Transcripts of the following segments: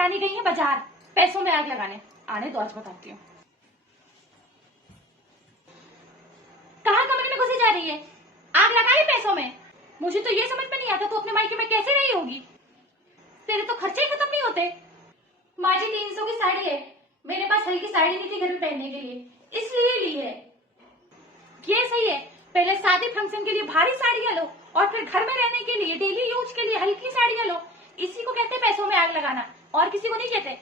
महारानी गई है बाजार पैसों में आग लगाने। आने दो, आज बताती हूँ। कहाँ कमरे में घुसे जा रही है? आग लगा रही पैसों में? मुझे तो ये समझ में नहीं आता तू अपने मायके में कैसे रही होगी। तेरे तो खर्चे ही खत्म नहीं होते। माँ जी 300 की साड़ी है, मेरे पास हल्की साड़ी नहीं थी घर में पहनने के लिए, इसलिए ली है। ये सही है, पहले शादी फंक्शन के लिए भारी साड़ियां लो और फिर घर में रहने के लिए डेली यूज के लिए हल्की साड़ियां लो। इसी को कहते हैं पैसों में आग लगाना, और किसी को नहीं कहते।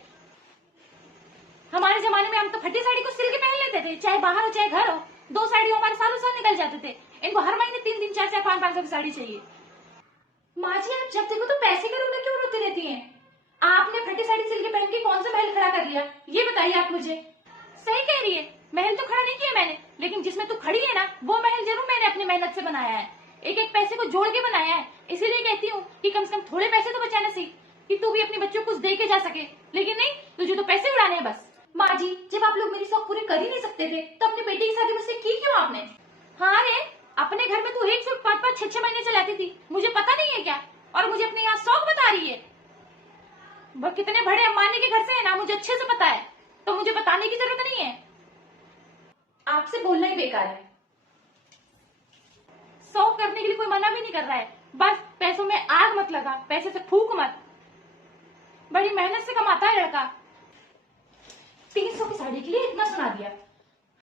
हमारे जमाने में हम तो फटी साड़ी को सिल के पहन लेते थे, चाहे बाहर हो चाहे घर हो। 2 साड़ियों हमारे सालों साल निकल जाते थे। इनको हर महीने 3 4 500 की साड़ी चाहिए। माँ जी आप जब देखो तो पैसे के रूप में क्यों रोती रहती हैं? आपने फटी साड़ी सिल के पहन के कौन सा महल खड़ा कर लिया, ये बताइए आप मुझे। सही कह रही है, महल तो खड़ा नहीं किया मैंने, लेकिन जिसमें तू खड़ी है ना वो महल जरूर मैंने अपनी मेहनत से बनाया है। एक एक पैसे को जोड़ के बनाया है। इसीलिए कहती हूँ कि कम से कम थोड़े पैसे तो बचाना सीख, कि तू भी अपने बच्चों को कुछ दे के जा सके। लेकिन नहीं, तुझे तो पैसे उड़ाने हैं बस। माँ जी जब आप लोग मेरी शौक पूरी कर ही नहीं सकते थे तो अपने बेटे की शादी मुझसे की क्यों आपने? हाँ रे, अपने घर में तू एक सूट 5 6 महीने चलाती थी, मुझे पता नहीं है क्या? और मुझे अपने यहाँ शौक बता रही है। वो कितने बड़े अम्बानी के घर से है ना, मुझे अच्छे से पता है, तो मुझे बताने की जरूरत नहीं है। आपसे बोलना ही बेकार है। शौक करने के लिए कोई मना भी नहीं कर रहा है, बस पैसों में आग मत लगा, पैसे से फूक मत। बड़ी मेहनत से कमाता है लड़का, 300 की साड़ी के लिए इतना सुना दिया।